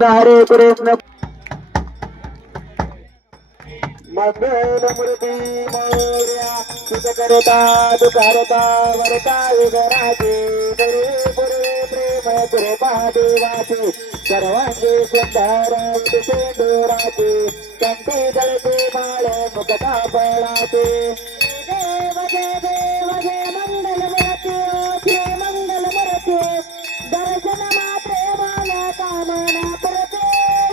हरे कृष्ण मंगल मूर्ती मोर्या सुख करता दुखारता वरता विघराचे गुरु गुरु प्रेम कृपा देवाचे सर्वांगी सुंदर सिंदुराचे कंठी जळते माळ मुक्ता फळाचे देव जय देव जय मंगल मूर्ती श्री मंगल मूर्ती दर्शन मात्रे मन कामना करते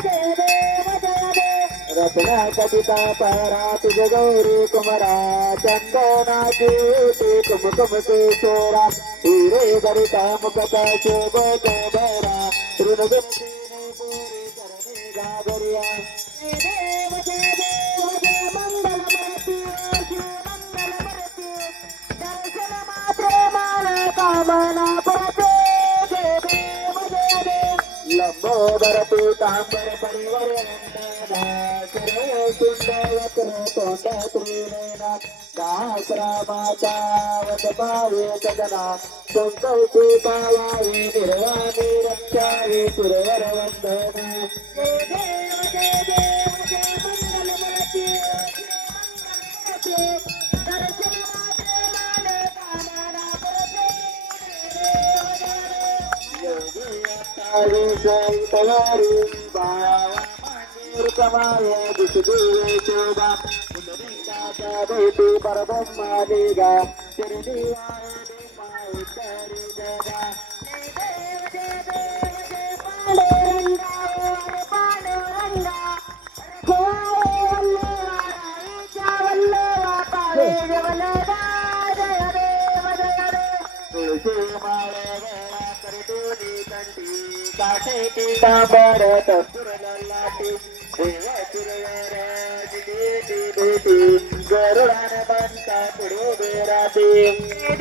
जय देव जय देव रत्ना कपिता परा तुझ गौरी कुमरा चंदनाची होती कुमकुम केशोरा हिरे गरिता मुकता शोभत बरा ऋणगतीने पुरी करणे घागरिया देव जय देव जय मंगल मूर्ती श्री मंगल मूर्ती दर्शन मात्रे मन कामना करते जय देव जय देव लंबोदर पीतांबर परिवर तोंड त्रिनेना दासरामाचा वद पावे सदना संकल्पी पावावे निर्वाणी रक्षावे सुरवर वंदना जय देव जय देव जय मंगल मूर्ती दर्शन मात्रे मान कामना करते योगी अत्तारी सैतवारी बाळा कमाया दुसरे शोभा पुंडलिकाचा भेटी परब्रह्मादिगा चरणी वाळे उत्तरी जगा जय देव जय पांडुरंगा पांडुरंगा रखवाळे वल्लवाराईच्या वल्लवा पावे जवलगा जय देव तुळशी माळे वेळा करतोनी कंठी काटे पितांबर तपुरलाटी गरुडान बनता पुढे बेराते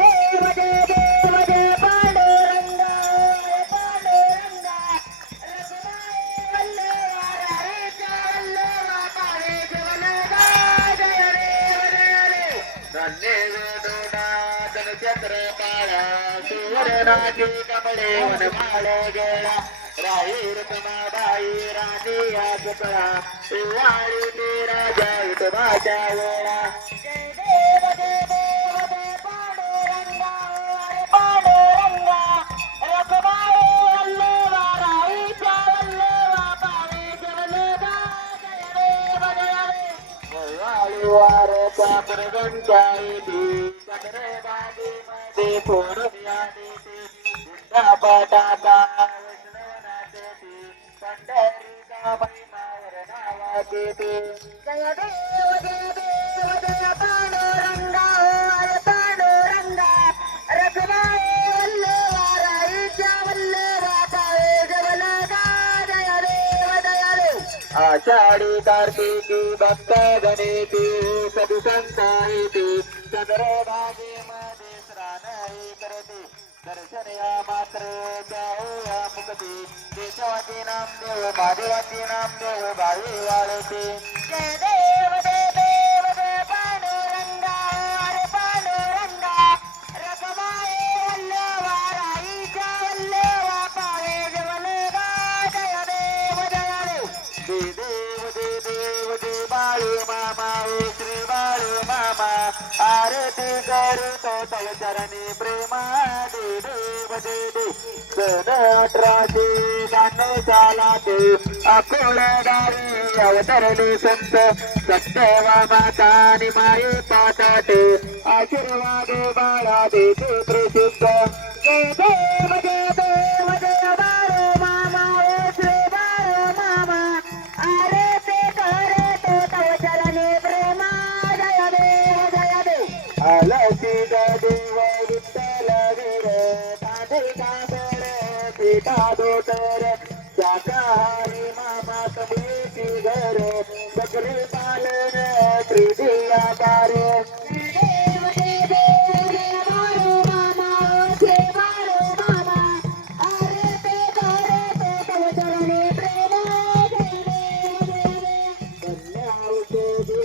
देव जय देव जय पांडुरंगा पांडुरंगा रघुनाय वल्लवाराईच्या वल्लवा पावे जवलगा जय देव जय धन्य वेदोडा धनचंद्र काळा सुवर्णाची कमळे वनमाळ गेला राही रखमाबाई राणी आजपळा वारी ते राजा विठोबाच्या वेळा जय देव जय देव जय पांडुरंगा पांडुरंगा रखमाई वल्लवा राईच्या वल्लवा पावे जवलगा जय देव जय वाळी वारचा पुरगंच्या येती चंद्र बागी मध्ये फोडून या देते पटाका जय देव जय पांडुरंगा पांडुरंगा रखमाई वल्लवाराईच्या वल्लवा पावे जवलगा जय देव आषाढी कार्तिकी भक्त गणेती सदु संतायती चंद्रभागे मध्ये स्नान करते दर्शनया मात्र जाऊया मुक्ती केशवाचे नामदेव महादेवाचे नामदेव भावी वाळते जय देव जय पांडुरंगा पांडुरंगा रखमाई वल्लवाराईच्या वल्लवा पावे जवलगा जय देव जय बाळू मामा श्री बाळू मामा आरती करतो तव चरणी प्रेमा देव सन 1800 गाणं चालाते अकोला गावी अवतरले संत सत्यवा माता आणि माये पाठाटे आशीर्वाद बाळा देते प्रसिद्ध जय देव जय बाळू मामा श्री बाळू मामा आरती करतो तव चरणी प्रेमा जय देव अलसी देव विठ्ठल वीर सीता दोटर शाकाहारी मामा कबीची घर बकरी पालन त्रिदिया कार्य देव बाळू मामा श्री बाळू मामा आरती करतो तव चरणी प्रेमा कन्या औषधी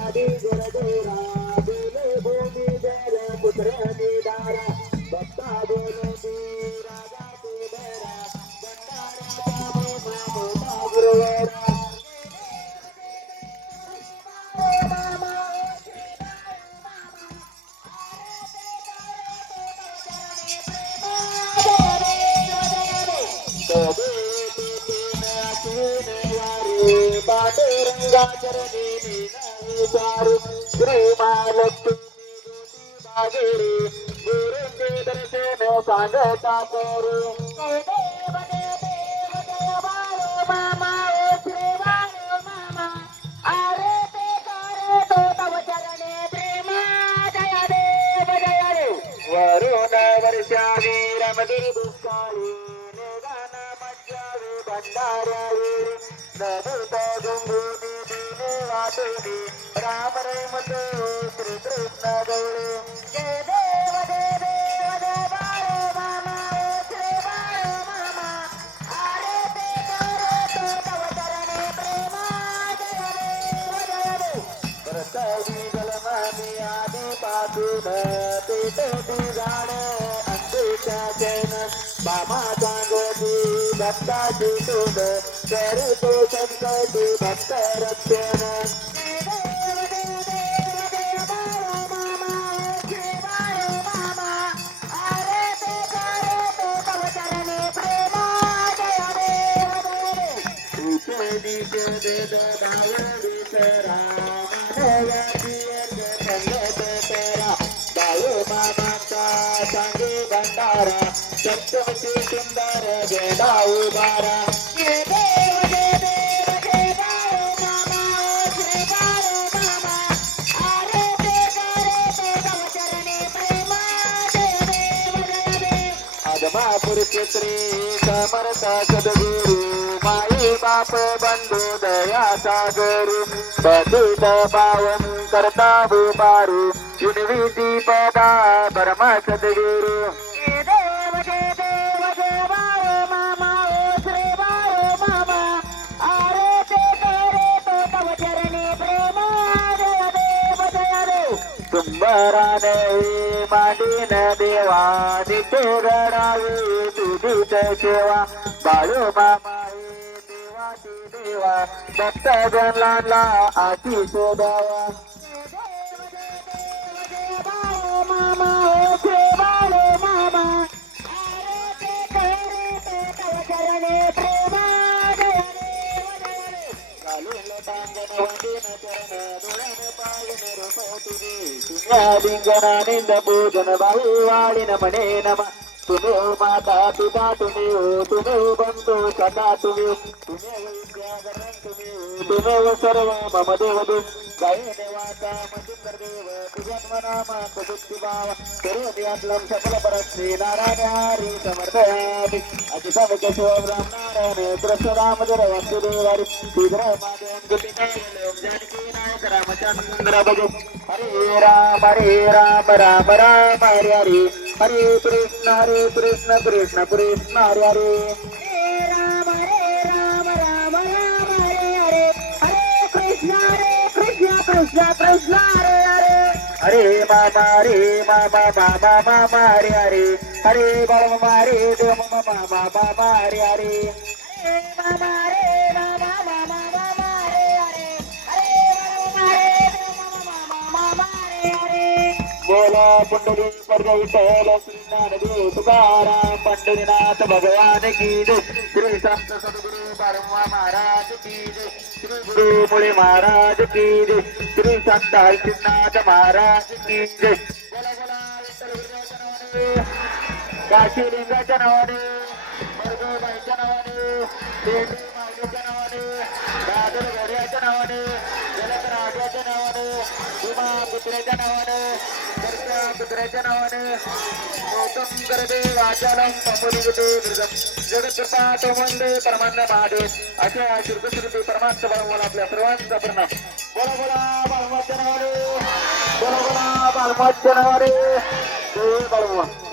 आदि गुरदोरा दिले भूमी जल पुत्र निदारा भक्ता बोलती राजा Vamos. देवरा पांडुरंगा चरणी नीनाही चारू श्री महालक्ष्मी बागेरी गुरुंचे दर्शन सांगता करू जय देव जय बाळू मामा ओ श्री बाळू मामा आरती करे तो तव चरणी प्रेमा जय देव वरुण वर्षा वीरमधुर दुष्काळी निघाना मज्जावी भंडाऱ्यावी नभूत गंगोनी दिने वाटोनी राम रमतो श्री कृष्ण गौरी जय देव जय बाळू मामा ओ श्री बाळू मामा आरती करे तो तव चरणी प्रेमा जय देव प्रसादी जलमानी आदी पासून पेटती झाड अंधेच्या चैन बाबा सांगती भक्ताची शोध करतो संकटी भक्त रक्षण जय देव बाळू मामा श्री बाळू मामा आरती करे तो तव चरणी प्रेमा जय देव देद भावडी करा मानवाची संगत करा बाळू मामाचा सांगे भंडारा सप्तमची सुंदर गेला उभारा जय देव जय बाळू मामा ओ श्री बाळू मामा आरती करे तो तव चरणी प्रेमा जय देव आदमापूर क्षेत्री समर्थ सद्गुरु माई बाप बंधू दया सागरू पतित पावन करता भूपारू विनविती पदा परम सद्गुरु जय देव जय बाळू मामा ओ श्री बाळू मामा आरती करे तो तव चरणी प्रेमा जय देव तुंबराने मांडीन देवा नित्य गडावे तुझीच सेवा बाळू मामा देवाची देवा भक्त जनाला आशी शोधावा बाळू मामा ओ श्री बाळू मामा आरती करे तो तव चरणी प्रेमा जय देव घालून टांगण वंदीन चरण धुळण पावन रूप तुझे तुम्ही लिंगनानंद पूजन बाई वाळीन म्हणे नमा तुम्ही माता पिता तुम्ही बंधू सदा तुम्ही विद्याधरण तुम्ही सर्व मम देवदू गाई देवाचा सुंदर देव तुझ्यात्मनामा तुझी भाव सर्वद्यातलं सफल परत श्री नारायण हरी समर्थयामि अजिता केशव राम नारायण कृष्ण दामोदर वासुदेवारी श्रीधर माधव गोपिकावल्लभ जानकी नायक रामचंद्र भज हरे राम राम राम हरे हरे हरे कृष्ण कृष्ण कृष्ण हरे हरे राम राम हरे हरे हरे कृष्ण कृष्ण हरे हरे हरे मामा हरे हरे हरे बाबा हरे देव मामा हरे हरे हरे मामा हरे हरे हरे बाबा हरे हरे बोला पुंडली विठ्ठल श्री ज्ञानदेव तुकाराम पंढरीनाथ भगवान की जय श्री संत सद्गुरु बारंवा महाराज की जय श्री गुरु मुळे महाराज की जय श्री संत हरिनाथ महाराज की जय बोला बोला विठ्ठल गुरुच्या नावाने काशी लिंगाच्या नावाने मरगोबाईच्या नावाने देवी माऊलीच्या नावाने दादर घोड्याच्या नावाने जलद राजाच्या नावाने उमा पुत्र्याच्या नावाने पुत्राच्या नावाने गौतम करदे वाचालम पमुनिगते जगत्पात वंदे परमानंद महादेव अशा श्रीकृष्ण परमात्मा बाळूमाला आपल्या सर्वांचा प्रणाम बोला बोला बाळूमाच्या नावाने बोला बोला बाळूमाच्या नावाने जय बाळूमा